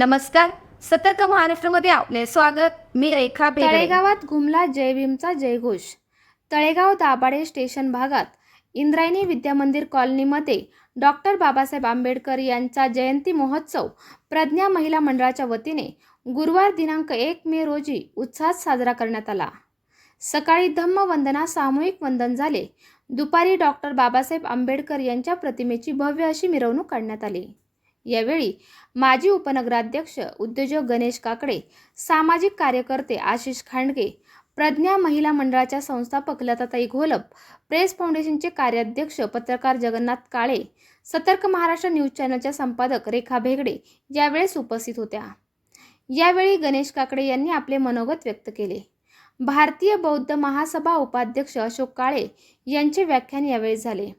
नमस्कार. सतर्क महाराष्ट्रमध्ये आपले स्वागत. मी रेखा तळेगावात घुमला जय भीमचा जयघोष. तळेगाव दाभाडे स्टेशन भागात इंद्रायणी विद्यामंदिर कॉलनीमध्ये डॉक्टर बाबासाहेब आंबेडकर यांचा जयंती महोत्सव प्रज्ञा महिला मंडळाच्या वतीने गुरुवार दिनांक एक मे रोजी उत्साहात साजरा करण्यात आला. सकाळी धम्म वंदना सामूहिक वंदन झाले. दुपारी डॉक्टर बाबासाहेब आंबेडकर यांच्या प्रतिमेची भव्य अशी मिरवणूक काढण्यात आली. यावेळी माजी उपनगराध्यक्ष उद्योजक गणेश काकडे सामाजिक कार्यकर्ते आशिष खांडगे प्रज्ञा महिला मंडळाच्या संस्थापक लताताई घोलप प्रेस फाउंडेशनचे कार्याध्यक्ष पत्रकार जगन्नाथ काळे सतर्क महाराष्ट्र न्यूज चॅनलच्या संपादक रेखा भेगडे यावेळेस उपस्थित होत्या. यावेळी गणेश काकडे यांनी आपले मनोगत व्यक्त केले. भारतीय बौद्ध महासभा उपाध्यक्ष अशोक काळे यांचे व्याख्यान यावेळी झाले.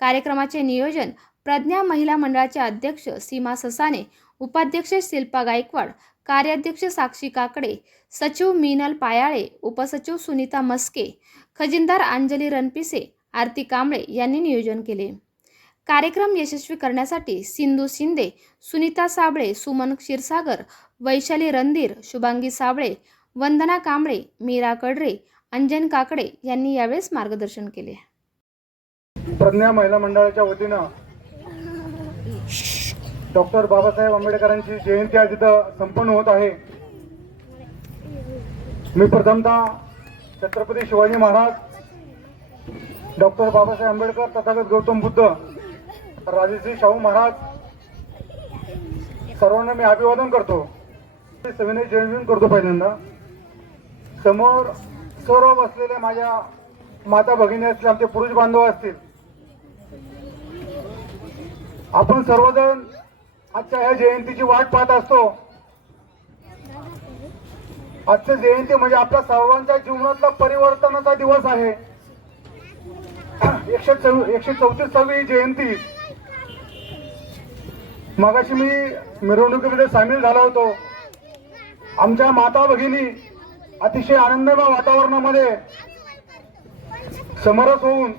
कार्यक्रमाचे नियोजन प्रज्ञा महिला मंडळाचे अध्यक्ष सीमा ससाने उपाध्यक्ष शिल्पा गायकवाड कार्याध्यक्ष साक्षी काकडे सचिव मीनल पायाळे उपसचिव सुनीता मस्के खजिनदार अंजली रणपिसे आरती कांबळे यांनी नियोजन केले. कार्यक्रम यशस्वी करण्यासाठी सिंधू शिंदे सुनीता साबळे सुमन क्षीरसागर वैशाली रणधीर शुभांगी साबळे वंदना कांबळे मीरा कडरे अंजन काकडे यांनी यावेळेस मार्गदर्शन केले. प्रज्ञा महिला मंडळाच्या वतीनं डॉक्टर बाबासाहेब आंबेडकरांची जयंती आज इथं संपन्न होत आहे. मी प्रथमतः छत्रपती शिवाजी महाराज डॉक्टर बाबासाहेब आंबेडकर तथागत गौतम बुद्ध राजेश्री शाहू महाराज सर्वांना मी अभिवादन करतो. सविनय जयंती करतो पहिल्यांदा. समोर सर्व बसलेल्या माझ्या माता भगिनी असतील आमचे पुरुष बांधव असतील आपण सर्वजण आजच्या ह्या जयंतीची वाट पाहत असतो. आजचं जयंती म्हणजे आपल्या सर्वांच्या जीवनातला परिवर्तनाचा दिवस आहे. एकशे चौ एकशे चौतीसावी जयंती. मगाशी मी मिरवणुकीमध्ये सामील झालो होतो. आमच्या माता भगिनी अतिशय आनंदमय वातावरणामध्ये समरस होऊन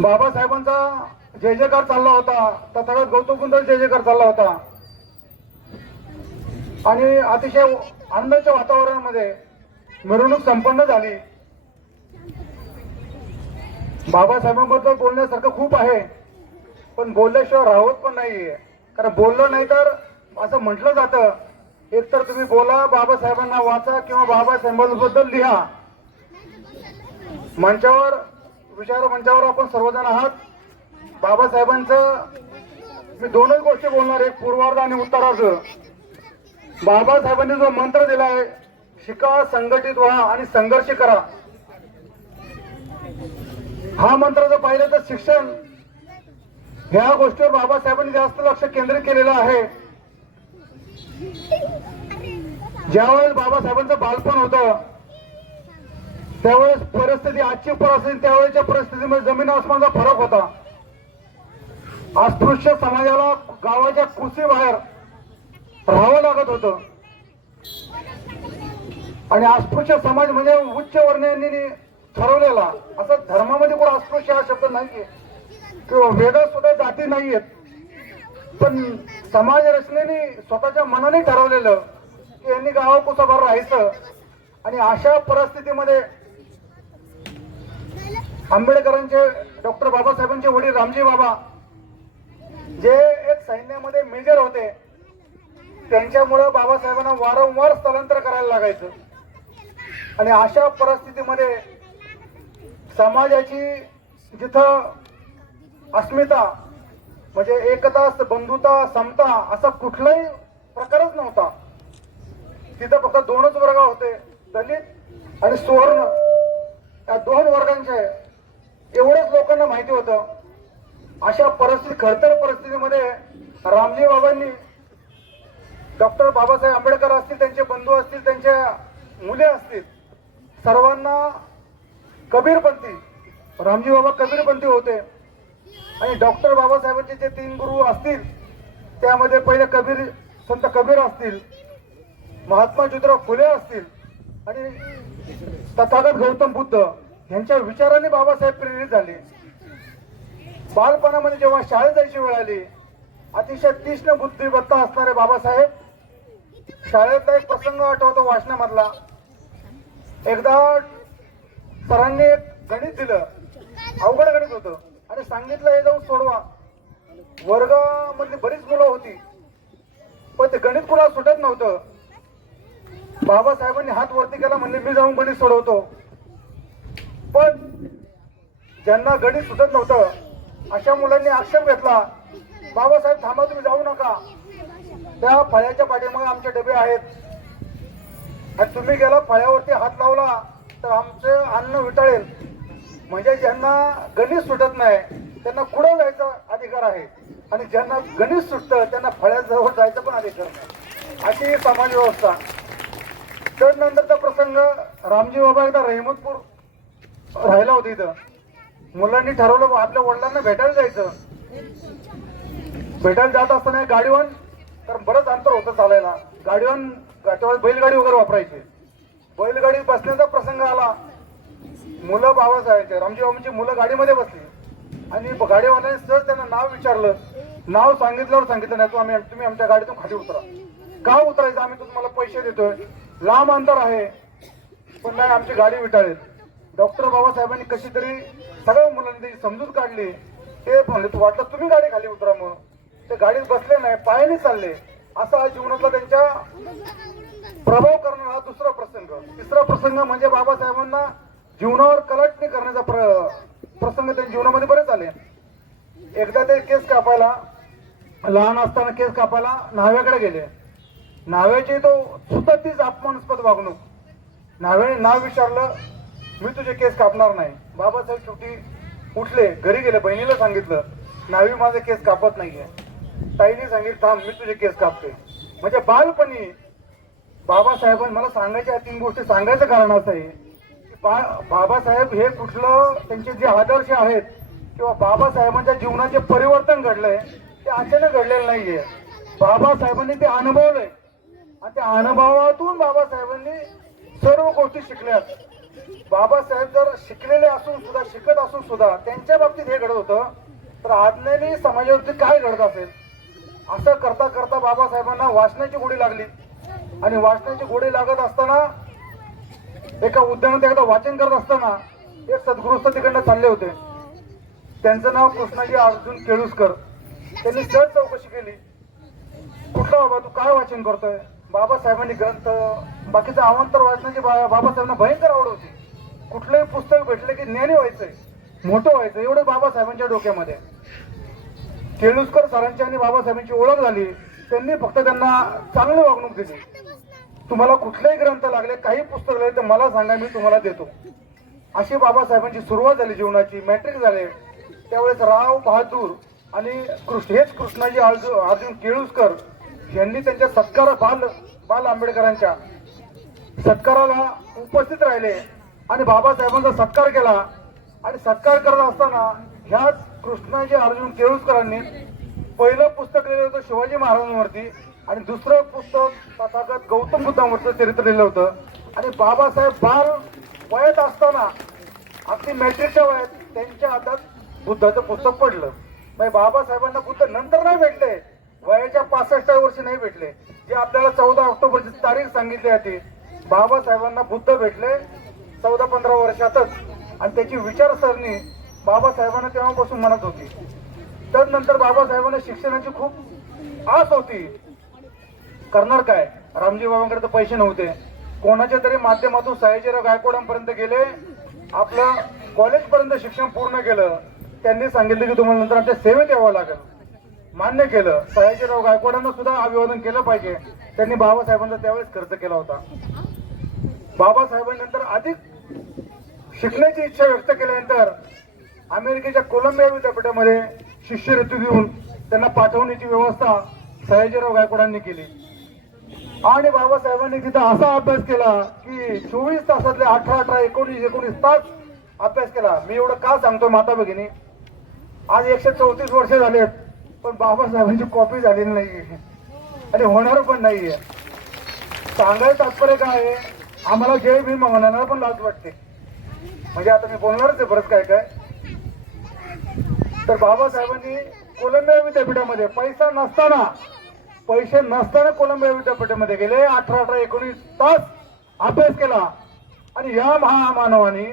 बाबासाहेबांचा जय जयकार चालला होता. तथागत गौतम कुंदल जय जयकार चालला होता. आणि अतिशय आनंदाच्या वातावरणामध्ये मिरवणूक संपन्न झाली. बाबासाहेबांबद्दल बोलण्यासारखं खूप आहे पण बोलल्याशिवाय राहत पण नाहीये. कारण बोललं नाही तर असं म्हटलं जातं एकतर तुम्ही बोला बाबासाहेबांना वाचा किंवा बाबासाहेबांबद्दल लिहा. मंचावर विचार मंचावर आपण सर्वजण आहात. बाबासाहेबांचं मी दोनच गोष्टी बोलणार एक पूर्वार्ध आणि उत्तरार्ध. बाबासाहेबांनी जो मंत्र दिलाय शिका संघटित व्हा आणि संघर्ष करा. हा मंत्र जर पाहिलं तर शिक्षण ह्या गोष्टीवर बाबासाहेबांनी जास्त लक्ष केंद्रित केलेलं आहे. ज्यावेळेस बाबासाहेबांचं बालपण होतं त्यावेळेस परिस्थिती आजची परिस्थिती त्यावेळेच्या परिस्थितीमध्ये जमीन आसमानचा फरक होता. अस्पृश्य समाजाला गावाच्या कुशीबाहेर राहावं लागत होतं. आणि अस्पृश्य समाज म्हणजे उच्च वर्णियांनी ठरवलेला असं धर्मामध्ये कोण अस्पृश्य हा शब्द नाहीये. किंवा वेद सुद्धा जाती नाहीयेत. पण समाज रचनेने स्वतःच्या मनाने ठरवलेलं की यांनी गावा कुसाबाहेर राहायचं. आणि अशा परिस्थितीमध्ये आंबेडकरांचे डॉक्टर बाबासाहेबांचे वडील रामजी बाबा जे एक सैन्यामध्ये मेजर होते त्यांच्यामुळं बाबासाहेबांना वारंवार स्थलांतर करायला लागायचं. आणि अशा परिस्थितीमध्ये समाजाची जिथं अस्मिता म्हणजे एकता बंधुता समता असा कुठलाही प्रकारच नव्हता. तिथं फक्त दोनच वर्ग होते दलित आणि सुवर्ण. या दोन वर्गांचे एवढंच लोकांना माहिती होतं. अशा परिस्थिती खडतर परिस्थितीमध्ये रामजी बाबांनी डॉक्टर बाबासाहेब आंबेडकर असतील त्यांचे बंधू असतील त्यांच्या मुले असतील सर्वांना कबीरपंथी रामजी बाबा कबीरपंथी होते. आणि डॉक्टर बाबासाहेबांचे जे तीन गुरु असतील त्यामध्ये पहिले कबीर संत कबीर असतील महात्मा ज्योतिराव फुले असतील आणि तथागत गौतम बुद्ध यांच्या विचाराने बाबासाहेब प्रेरित झाले. बालपणामध्ये जेव्हा शाळेत जायची वेळ आली अतिशय तीक्ष्ण बुद्धिमत्ता असणारे बाबासाहेब शाळेतला एक प्रसंग आठवतो वाचनामधला. एकदा सरांनी एक गणित दिलं. अवघड गणित होतं. आणि सांगितलं हे जाऊन सोडवा. वर्गामधली बरीच मुलं होती. पण ते गणित कुणाला सुटत नव्हतं. बाबासाहेबांनी हात वरती केला म्हणजे मी जाऊन गणित सोडवतो. पण ज्यांना गणित सुटत नव्हतं अशा मुलांनी आक्षेप घेतला. बाबासाहेब थांबा तुम्ही जाऊ नका. त्या फळ्याच्या पाठीमागे आमचे डबे आहेत. आणि तुम्ही गेला फळ्यावरती हात लावला तर आमचं अन्न विटाळेल. म्हणजे ज्यांना गणित सुटत नाही त्यांना कुठं जायचा अधिकार आहे? आणि ज्यांना गणित सुटतं त्यांना फळ्याजवळ जायचं पण अधिकार नाही. अशी समाज व्यवस्था. तर नंतरचा प्रसंग रामजी बाबा एकदा रहिमतपूर राहिला होता इथं. मुलांनी ठरवलं बा आपल्या वडिलांना भेटायला जायचं. भेटायला जात असताना गाडीवर तर बरंच अंतर होतं चालायला. गाडीवर त्यावेळेस बैलगाडी वगैरे वापरायची. बैलगाडी बसण्याचा प्रसंग आला. मुलं बाबासाहेबचे रामजी बाबांची मुलं गाडीमध्ये बसली. आणि गाडीवाल्याने सहज त्यांना नाव विचारलं. नाव सांगितल्यावर सांगितलं नाही तू आम्ही तुम्ही आमच्या गाडीतून खाली उतरा. का उतरायचं? आम्ही तुम्हाला पैसे देतोय. लांब अंतर आहे. पण नाही आमची गाडी विटाळेल. डॉक्टर बाबासाहेबांनी कशी तरी सगळ्या मुलांनी समजूत काढली. ते म्हणले तू वाटलं तुम्ही गाडी खाली उतरा मग. ते गाडीत बसले नाही पायाने चालले. असा हा जीवनातला त्यांच्या प्रभाव करणारा हा दुसरा प्रसंग. तिसरा प्रसंग म्हणजे बाबासाहेबांना जीवनावर कलाटणी करण्याचा प्र- प्रसंग त्यांच्या जीवनामध्ये बरेच आले. एकदा ते केस कापायला लहान असताना केस कापायला न्हाव्याकडे गेले. न्हाव्याची तो सुद्धा तीच अपमानास्पद वागणूक. न्हाव्याने नाव विचारलं मी तुझे केस कापणार नाही. बाबासाहेब सुट्टी उठले घरी गेले. बहिणीला सांगितलं नावी माझे केस कापत नाहीये. ताईने सांगितलं थांब मी तुझे केस कापते. म्हणजे बालपणी बाबासाहेबांनी मला सांगायच्या तीन गोष्टी सांगायचं कारण असं आहे की बा- बाबासाहेब हे कुठलं त्यांचे जे आदर्श आहेत किंवा बाबासाहेबांच्या जीवनाचे परिवर्तन घडलंय ते अचानक घडलेलं नाहीये. बाबासाहेबांनी ते अनुभवलंय. आणि त्या अनुभवातून बाबासाहेबांनी सर्व गोष्टी शिकल्यात. बाबासाहेब जर शिकलेले असून सुद्धा शिकत असून सुद्धा त्यांच्या बाबतीत हे घडत होतं तर आज्ञेने समाजावरती काय घडत असेल असं करता करता बाबासाहेबांना वाचनाची गोडी लागली. आणि वाचनाची गोडी लागत असताना एका उद्यानात एकदा वाचन करत असताना एक सद्गृहस्थ तिकडनं चालले होते. त्यांचं नाव कृष्णाजी अर्जुन केळुसकर. त्यांनी सहज चौकशी केली. कुठला बाबा तू काय वाचन करतोय? बाबासाहेबांनी ग्रंथ बाकीचं आवंतर वाचनाची बा- बाबासाहेबांना भयंकर आवड होती. कुठलंही पुस्तक भेटलं की ज्ञानी व्हायचंय. मोठं व्हायचं एवढं बाबासाहेबांच्या डोक्यामध्ये. केळुसकर सरांची आणि बाबासाहेबांची ओळख झाली. त्यांनी फक्त त्यांना चांगली वागणूक दिली. तुम्हाला कुठलेही ग्रंथ लागले काही पुस्तक लागले तर मला सांगा मी तुम्हाला देतो. अशी बाबासाहेबांची सुरुवात झाली जीवनाची मॅट्रिक झाले. त्यावेळेस राव बहादूर आणि कृष्ण हेच कृष्णाजी अर्जुन अर्जुन केळुसकर यांनी त्यांच्या सत्कार बाल बाल आंबेडकरांच्या सत्काराला उपस्थित राहिले. आणि बाबासाहेबांचा सत्कार केला. आणि सत्कार करत असताना ह्याच कृष्णाजी अर्जुन केळुसकरांनी पहिलं पुस्तक लिहिलं होतं शिवाजी महाराजांवरती आणि दुसरं पुस्तक तथागत गौतम बुद्धांवरचं चरित्र लिहिलं होतं. आणि बाबासाहेब बाल वयात असताना अगदी मॅट्रिकच्या वयात त्यांच्या हातात बुद्धाचं पुस्तक पडलं. म्हणजे बाबासाहेबांना बुद्ध नंतर नाही भेटले. वयाच्या पासष्ट वर्षी नाही भेटले. जे आपल्याला चौदा ऑक्टोबरची तारीख सांगितली होती बाबासाहेबांना बुद्ध भेटले. चौदा पंधरा वर्षातच. आणि त्याची विचारसरणी बाबासाहेबांना तेव्हापासून म्हणत होती. तर नंतर बाबासाहेबांना शिक्षणाची खूप आस होती. करणार काय? रामजी बाबांकडे तर पैसे नव्हते. कोणाच्या तरी माध्यमातून सयाजीराव गायकवाडांपर्यंत गेले. आपलं कॉलेजपर्यंत शिक्षण पूर्ण केलं. त्यांनी सांगितलं की तुम्हाला नंतर आमच्या सेवेत यावं लागेल. मान्य केलं. सयाजीराव गायकवाडांना सुद्धा अभिवादन केलं पाहिजे. त्यांनी बाबासाहेबांचा त्यावेळेस खर्च केला होता. बाबासाहेबांनंतर अधिक शिकण्याची इच्छा व्यक्त केल्यानंतर अमेरिकेच्या कोलंबिया विद्यापीठामध्ये शिष्यवृत्ती देऊन त्यांना पाठवण्याची व्यवस्था सयाजीराव गायकवाडांनी केली. आणि बाबासाहेबांनी तिथं असा अभ्यास केला की चोवीस तासातले अठरा अठरा एकोणीस एकोणीस तास अभ्यास केला. मी एवढं का सांगतोय माता भगिनी? आज एकशे चौतीस वर्ष झालेत पण बाबासाहेबांची कॉपी झालेली नाही आणि होणार पण नाहीये. सांगायचं तात्पर्य काय आहे? आम्हाला जय भीम म्हणायला पण लाज वाटते. म्हणजे आता मी बोलणारच आहे बरंच काय काय. तर बाबासाहेबांनी कोलंबिया विद्यापीठामध्ये पैसा नसताना पैसे नसताना कोलंबिया विद्यापीठामध्ये गेले. अठरा अठरा एकोणीस तास अभ्यास केला. आणि या महामानवाने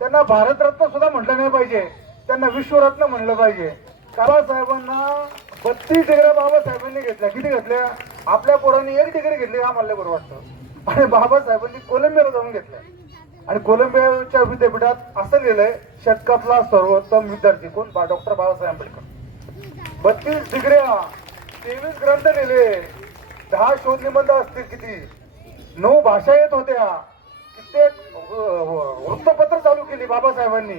त्यांना भारतरत्न सुद्धा म्हटलं नाही पाहिजे. त्यांना विश्वरत्न म्हणलं पाहिजे. बाबासाहेबांना बत्तीस डिग्र्या बाबासाहेबांनी घेतल्या. किती घेतल्या? आपल्या पोरांनी एक डिग्री घेतली. हा मला बरं वाटतं. आणि बाबासाहेबांनी कोलंबियाला जाऊन घेतलं. आणि कोलंबियाच्या विद्यापीठात असं लिहिलंय शतकातला सर्वोत्तम विद्यार्थी कोण? डॉक्टर बाबासाहेब आंबेडकर. बत्तीस डिग्र्या तेवीस ग्रंथ लिहिले. दहा शोध निबंध असतील किती? नऊ भाषा येत होत्या. कित्येक वृत्तपत्र चालू केली बाबासाहेबांनी.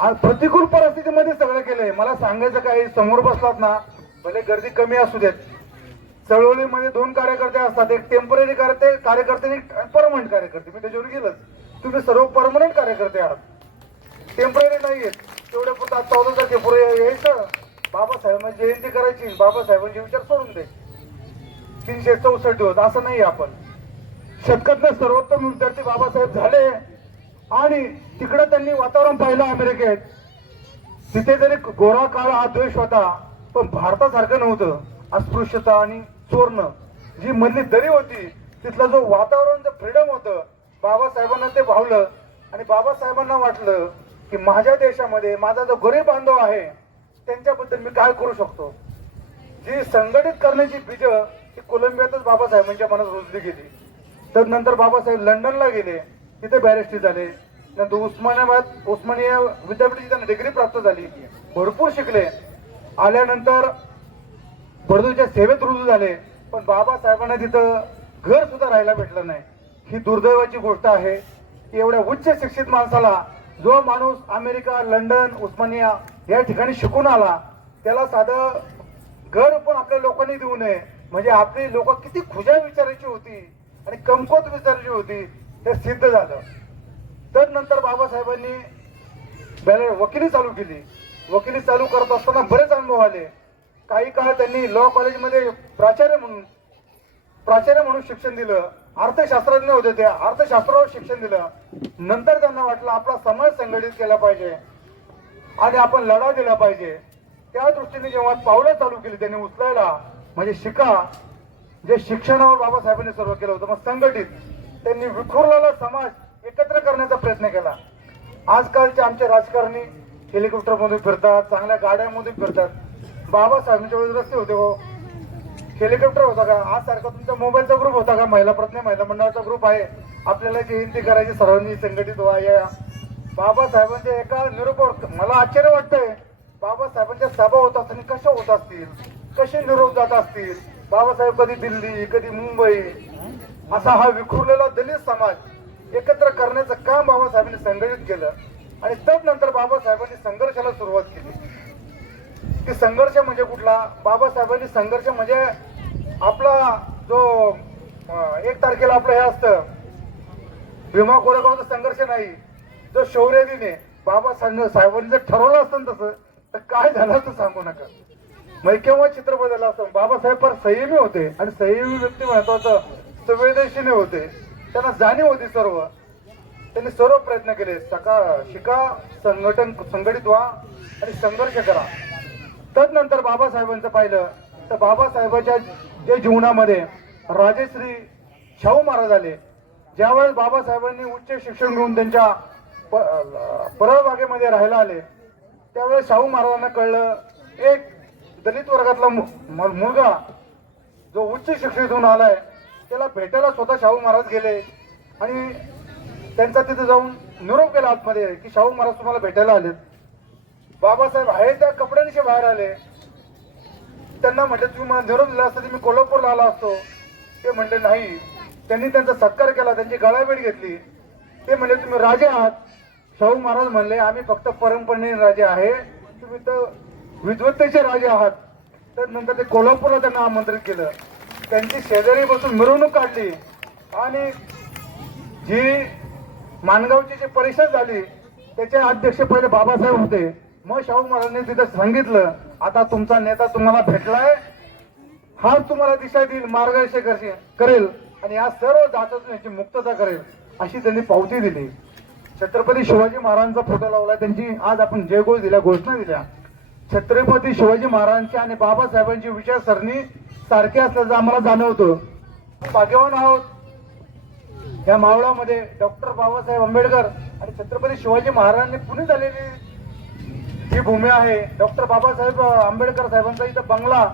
आज प्रतिकूल परिस्थितीमध्ये सगळं केलंय. मला सांगायचं काय समोर बसलात ना भले गर्दी कमी असू देत चळवळीमध्ये दोन कार्यकर्ते असतात. एक टेंपररी कार्यकर्ते कार्यकर्ते आणि परमनंट कार्यकर्ते. मी त्याच्यावर गेलंच. तुम्ही सर्व परमनंट कार्यकर्ते आहात. टेंपररी आहेत तेवढ्या पुरता आज चौदा तारखेपुढे यायचं. बाबासाहेबांना जयंती करायची. बाबासाहेबांचे विचार सोडून द्यायचे तीनशे चौसष्ट दिवस. असं नाही आपण. शतकातले सर्वोत्तम विद्यार्थी बाबासाहेब झाले. आणि तिकडे त्यांनी वातावरण पाहिलं अमेरिकेत. तिथे जरी गोरा काळा हा द्वेष होता पण भारतासारखं नव्हतं. अस्पृश्यता आणि चोरणं जी मधली दरी होती तिथलं जो वातावरण जे फ्रीडम होतं बाबासाहेबांना ते भावलं. आणि बाबासाहेबांना वाटलं की माझ्या देशामध्ये माझा जो गरीब बांधव आहे त्यांच्याबद्दल मी काय करू शकतो? जी संघटित करण्याची बीज ही कोलंबियातच बाबासाहेबांच्या मनात रुजली गेली. तर नंतर बाबासाहेब लंडनला गेले. तिथे बॅरिस्ट्री झाले. नंतर उस्मानाबाद उस्मानिया विद्यापीठाची त्यांना डिग्री प्राप्त झाली. भरपूर शिकले. आल्यानंतर बडोदच्या सेवेत रुजू झाले पण बाबासाहेबांना तिथं घर सुद्धा राहायला भेटलं नाही. ही दुर्दैवाची गोष्ट आहे. की एवढ्या उच्च शिक्षित माणसाला जो माणूस अमेरिका लंडन उस्मानिया या ठिकाणी शिकून आला त्याला साधं घर पण आपल्या लोकांनी देऊ नये. म्हणजे आपली लोक किती खुजा विचारायची होती आणि कमकोत विचारायची होती हे सिद्ध झालं. तर नंतर बाबासाहेबांनी वकिली चालू केली. वकिली चालू करत असताना बरेच अनुभव आले. काही काळ त्यांनी लॉ कॉलेजमध्ये प्राचार्य म्हणून प्राचार्य म्हणून शिक्षण दिलं. अर्थशास्त्रज्ञ होते ते. अर्थशास्त्रावर शिक्षण दिलं. नंतर त्यांना वाटलं आपला समाज संघटित केला पाहिजे. आणि आपण लढा दिला पाहिजे. त्या दृष्टीने जेव्हा पावलं चालू केली त्यांनी उचलायला म्हणजे शिका जे शिक्षणावर बाबासाहेबांनी सर्व केलं होतं मग संघटित. त्यांनी विखुरलेला समाज एकत्र करण्याचा प्रयत्न केला. आजकालचे आमचे राजकारणी हेलिकॉप्टरमधून फिरतात चांगल्या गाड्यांमधून फिरतात. बाबासाहेबांच्या वेळेस रस्ते होते हो. हेलिकॉप्टर होता का? आज सारखा तुमचा मोबाईलचा ग्रुप होता का? महिला प्रज्ञा महिला मंडळाचा ग्रुप आहे. आपल्याला जयंती करायची सर्वांनी संघटित व्हा या बाबासाहेबांच्या एका निरोपावर मला आश्चर्य वाटतंय. बाबासाहेबांच्या सभा होत असताना कशा होत असतील? कसे निरोप जात असतील? बाबासाहेब कधी दिल्ली कधी मुंबई? असा हा विखुरलेला दलित समाज एकत्र करण्याचं काम बाबासाहेबांनी संघटित केलं. आणि तदनंतर बाबासाहेबांनी संघर्षाला सुरुवात केली. की संघर्ष म्हणजे कुठला? बाबासाहेबांनी संघर्ष म्हणजे आपला जो एक तारखेला आपलं हे असतं भीमा कोरेगावचा संघर्ष नाही जो शौर्यदिने बाबा बाबासाहेब साहेबांनी जर ठरवलं असतं तसं तर काय झालं असं सांगू नका. मग केव्हा चित्र बदललं असतं? बाबासाहेब फार संयमी होते आणि संयमी व्यक्ती महत्वाचं संवेदनशील होते. त्यांना जाणीव होती सर्व. त्यांनी सर्व प्रयत्न केले. सका शिका संघटन संघटित व्हा आणि संघर्ष करा. तदनंतर बाबासाहेबांचं पाहिलं. तर बाबासाहेबाच्या जे जीवनामध्ये राजेश्री शाहू महाराज आले. ज्यावेळेस बाबासाहेबांनी उच्च शिक्षण घेऊन त्यांच्या प- परळबागेमध्ये राहायला आले त्यावेळेस शाहू महाराजांना कळलं एक दलित वर्गातला मु- मु- मुलगा जो उच्च शिक्षित होऊन आलाय त्याला भेटायला स्वतः शाहू महाराज गेले आणि त्यांचा तिथे जाऊन निरोप केला आतमध्ये की शाहू महाराज तुम्हाला भेटायला आलेत. बाबासाहेब आहे त्या कपड्यांशी बाहेर आले. त्यांना म्हटलं तुम्ही मला निरोप दिला असतं तर मी कोल्हापूरला आला असतो. ते म्हणले नाही. त्यांनी त्यांचा सत्कार केला त्यांची गळाभेट घेतली. ते म्हणले तुम्ही राजे आहात. शाहू महाराज म्हणले आम्ही फक्त परंपरेने राजे आहे. तुम्ही तर विद्वत्तेचे राजे आहात. तर नंतर ते कोल्हापूरला त्यांना आमंत्रित केलं. त्यांची शेजारी बसून मिरवणूक काढली. आणि जी माणगावची जी परिषद झाली त्याचे अध्यक्ष पहिले बाबासाहेब होते. मग शाहू महाराजांनी तिथे सांगितलं आता तुमचा नेता तुम्हाला भेटलाय हा तुम्हाला दिशा देईल मार्गदर्शन करशील- करेल आणि या सर्व जाचातून याची मुक्तता करेल अशी त्यांनी पावती दिली. छत्रपती शिवाजी महाराजांचा फोटो लावला त्यांची आज आपण जयघोष दिल्या घोषणा दिल्या. छत्रपती शिवाजी महाराजांची आणि बाबासाहेबांची विचारसरणी सारखी असल्याचं आम्हाला जाणवतं. भाग्यवान आहोत. या मावळामध्ये डॉक्टर बाबासाहेब आंबेडकर आणि छत्रपती शिवाजी महाराजांनी पुणे झालेली ही भूमी आहे. डॉक्टर बाबासाहेब आंबेडकर साहेबांचा इथं बंगला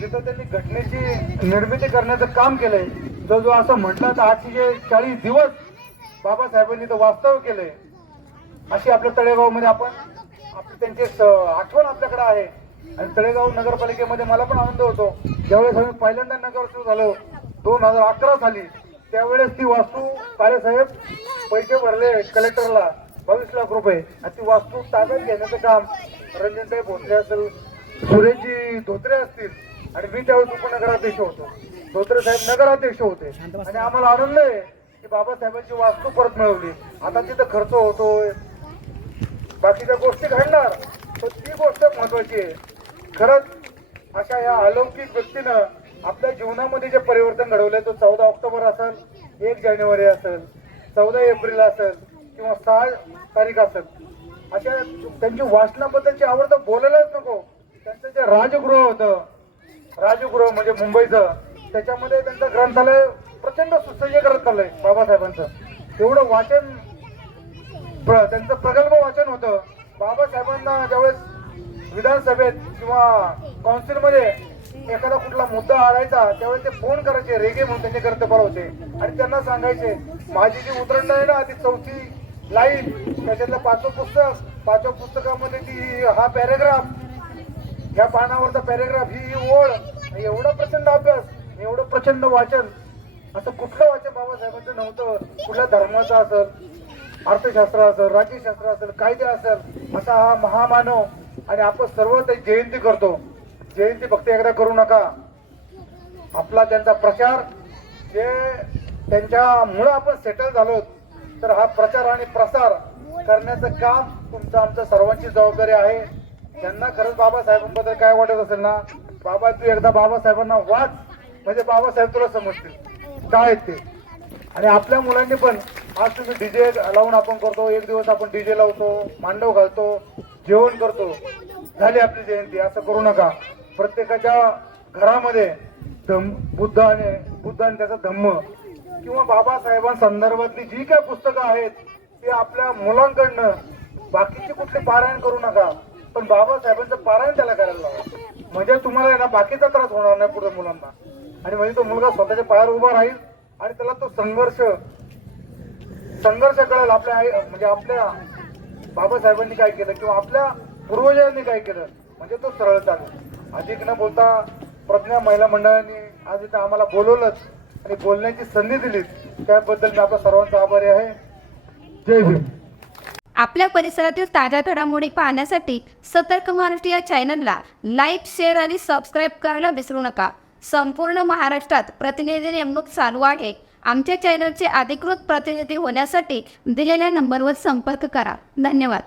जिथं त्यांनी घटनेची निर्मिती करण्याचं काम केलंय. जो जो असं म्हटलं तर आजचे चाळीस दिवस बाबासाहेबांनी इथं वास्तव्य केलंय अशी आपल्या तळेगावमध्ये आपण आपली त्यांची आठवण आपल्याकडे आहे. आणि तळेगाव नगरपालिकेमध्ये मला पण आनंद होतो. ज्यावेळेस आम्ही पहिल्यांदा नगरसेवक झालो दोन हजार अकरा साली त्यावेळेस ती वास्तू साहेब पैसे भरले कलेक्टरला बावीस लाख रुपये. आणि ती वास्तू ताब्यात घेण्याचं काम रंजनताई भोसले असेल सुरेशजी धोत्रे असतील आणि मी त्यावेळेस उपनगराध्यक्ष होतो. धोत्रे साहेब नगराध्यक्ष होते. आणि आम्हाला आनंद आहे की बाबासाहेबांची वास्तू परत मिळवली. आता तिथं खर्च होतोय. बाकीच्या गोष्टी घडणार. तर ती गोष्ट महत्वाची आहे. खरंच अशा या अलौकिक व्यक्तीनं आपल्या जीवनामध्ये जे परिवर्तन घडवलंय तो चौदा ऑक्टोबर असेल एक जानेवारी असेल चौदा एप्रिल असेल किंवा सहा तारीख असत अशा त्यांची वाचनाबद्दलची आवड तर बोलायलाच नको. त्यांचं जे राजगृह होतं राजगृह म्हणजे मुंबईचं त्याच्यामध्ये त्यांचं ग्रंथालय प्रचंड सुसज्ज ग्रंथालय बाबासाहेबांचं. एवढं वाचन प्र- त्यांचं प्रगल्भ वाचन होतं. बाबासाहेबांना ज्यावेळेस विधानसभेत किंवा काउन्सिलमध्ये एखादा कुठला मुद्दा आणायचा त्यावेळेस ते फोन करायचे रेगे म्हणून त्यांच्याकडे तबर होते. आणि त्यांना सांगायचे माझी जी उतरंड आहे ना ती चौथी लाईन त्याच्यातलं पाचवं पुस्तक पाचव्या पुस्तकामध्ये ती हा पॅरेग्राफ. या पानावरचा पॅरेग्राफ ही ही ओळ एवढा प्रचंड अभ्यास एवढं प्रचंड वाचन. असं कुठलं वाचन बाबासाहेबांचं नव्हतं. कुठल्या धर्माचं असेल अर्थशास्त्र असेल राज्यशास्त्र असेल कायदे असेल असा हा महामानव. आणि आपण सर्व ते जयंती करतो. जयंती फक्त एकदा करू नका. आपला त्यांचा प्रचार जे त्यांच्यामुळं आपण सेटल झालो तर हा प्रचार आणि प्रसार करण्याचं काम तुमचं आमचं सर्वांची जबाबदारी आहे. त्यांना खरंच बाबासाहेबांबद्दल काय वाटत असेल ना? बाबा तू एकदा बाबासाहेबांना वाच. म्हणजे बाबासाहेब तुला समजतील. काय ते? आणि आपल्या मुलांनी पण आज तुम्ही डीजे लावून आपण करतो. एक दिवस आपण डीजे लावतो मांडव घालतो जेवण करतो. झाली आपली जयंती. असं करू नका. प्रत्येकाच्या घरामध्ये धम बुद्ध आणि बुद्ध आणि त्याचा धम्म. किंवा बाबासाहेबांसंदर्भातली जी काय पुस्तकं आहेत ती आपल्या मुलांकडनं बाकीची कुठली पारायण करू नका पण बाबासाहेबांचं पारायण त्याला करायला लावा. म्हणजे तुम्हाला आहे ना बाकीचा त्रास होणार नाही पुढे मुलांना. आणि म्हणजे तो मुलगा स्वतःच्या पायावर उभा राहील आणि त्याला तो संघर्ष संघर्ष कळेल आपल्या आई म्हणजे आपल्या बाबासाहेबांनी काय केलं किंवा आपल्या पूर्वजांनी काय केलं म्हणजे तो सरळ चालेल. अधिक न बोलता प्रज्ञा महिला मंडळाने आज इथं आम्हाला बोलवलंच. आणि बोलण्याची संधी दिली त्याबद्दल मी आपल्या सर्वांचा आभारी आहे. जय भीम. आपल्या परिसरातील ताज्या घडामोडी पाहण्यासाठी सतर्क महाराष्ट्र या चॅनलला लाईक शेअर आणि सबस्क्राईब करायला विसरू नका. संपूर्ण महाराष्ट्रात प्रतिनिधी नेमणूक चालू आहे. आमच्या चॅनलचे अधिकृत प्रतिनिधी होण्यासाठी दिलेल्या नंबरवर संपर्क करा. धन्यवाद.